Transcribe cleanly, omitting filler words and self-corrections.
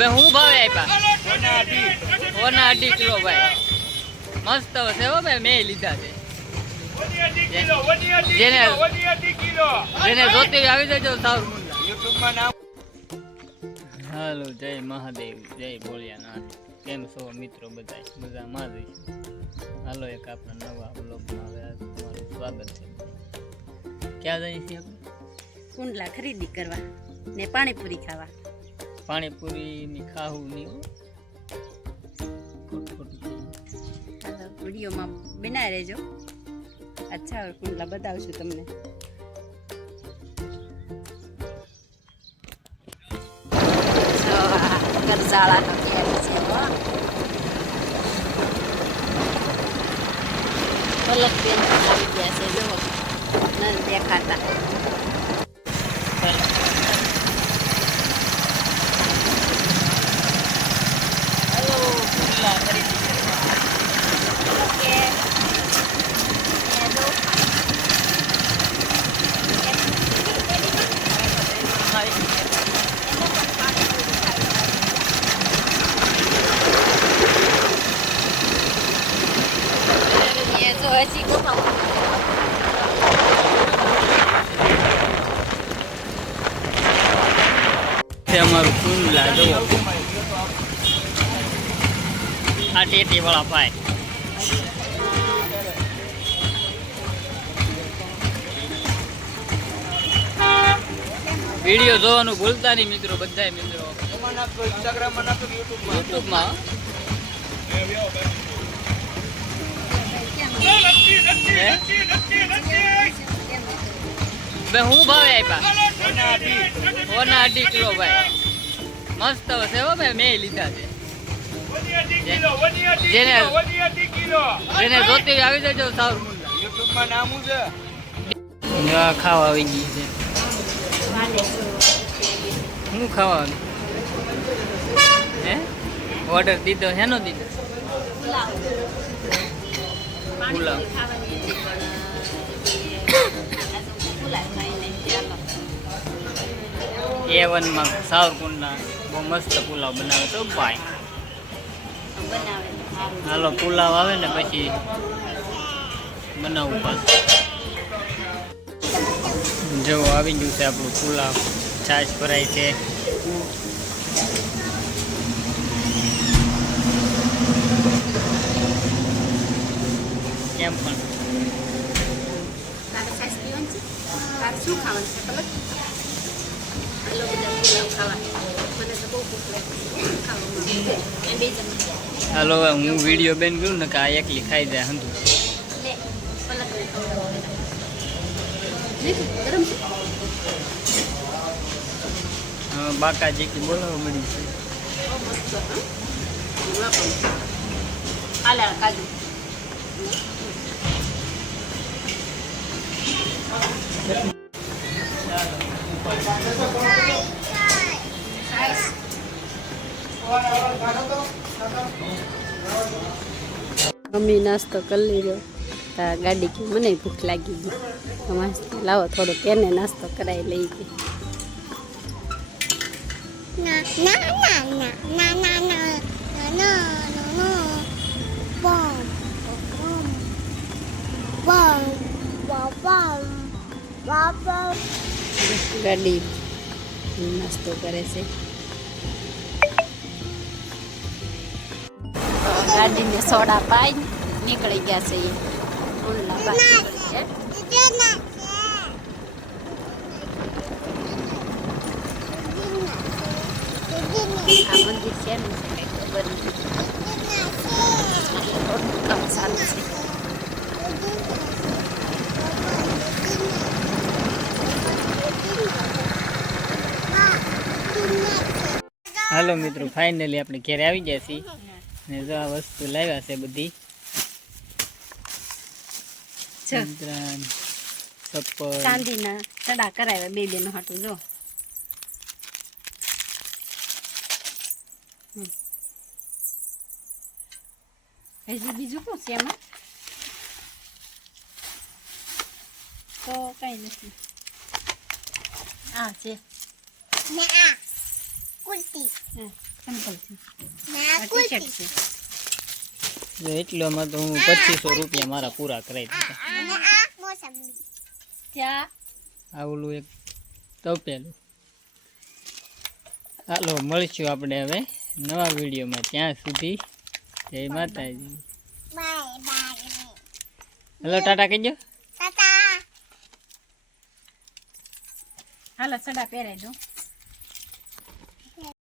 બે હું ભાવે આપ્યા 1.5 કિલો ભાઈ મસ્ત છે હો ભાઈ મેં લીધા છે જેને જોતી આવી જજો સાઉર મુંડા યુટ્યુબમાં નામ હાલો જય મહાદેવ જય ભોળિયાનાથ કેમ છો મિત્રો બધા મજામાં રહીશું હાલો એક આપણા નવા બ્લોગમાં હવે તમારું સ્વાગત છે ક્યાં જઈએ છીએ આપણે કુંડલા ખરીદી કરવા ને પાણીપુરી ખાવા પાણીપુરી ની ખાવું નહીં વિડીયોમાં બનાવી રહેજો અચ્છા કુંડલા બતાવશું તમને કરજાળાનો કેરી છે પલક બેન આવી ગયા છે જો ન દેખાતા અમારું કુંડલા જો આ ટેટી વાળા ભાઈ વિડીયો જોવાનું ભૂલતા નહીં મિત્રો બધા મિત્રો ઇન્સ્ટાગ્રામમાં નાખો યુટ્યુબમાં બે હું ભાવે આપ્યા 1.5 કિલો ભાઈ મસ્ત છે હો ભાઈ મેં લીધા છે જેને જોતી આવી જજો સાઉર મુંડા યુટ્યુબમાં નામ છે ખાવા આવી ગઈ છે હું ખાવાનું હે ઓર્ડર દીધો હેનો દીધો પુલાવ A1 માં સાવરકુંડના બહુ મસ્ત પુલાવ બનાવે તો ભાઈ હાલો પુલાવ આવે ને પછી બનાવવું પાછું જો આવી ગયું છે આપણું પુલાવ છાશ ભરાય છે કેમ પણ શું ખાવાનું છે પલક હાલો હું વિડીયો બેન કરું ને કે આ એકલી ખાઈ જાય હંધુ બાકા જેકી બોલાવો મળી છે કાજુ મમ્મી નાસ્તો કરી લીધો ગાડી કે મને ભૂખ લાગી ગઈ મસ્ત લાવો થોડોક એને નાસ્તો કરાવી લઈ ગઈ ગાડી નાસ્તો કરે છે ગાડીને સોડા પાઈ નીકળી ગયા છે આ મંદિર છે ને કઈ ખબર નથી કામ ચાલુ છે હાલો મિત્રો ફાઇનલી આપણે ઘરે આવી ગયા છીએ ને જો આ વસ્તુ લાવ્યા છે બધી ચાંદીના સડા કરાવ્યા બે બેનો હાટું જો હજી બીજું શું છે એમાં તો કઈ નથી આ છે જો એટલામાં તો હું 2500 રૂપિયા મારા પૂરા કરાવી દીધા. આ ઓલું એક તપેલું. હાલો મળીશું આપણે હવે નવા વિડીયોમાં. ત્યાં સુધી જય માતાજી. હેલો ટાટા કહેજો. હાલો સડા પહેરાઈ દો.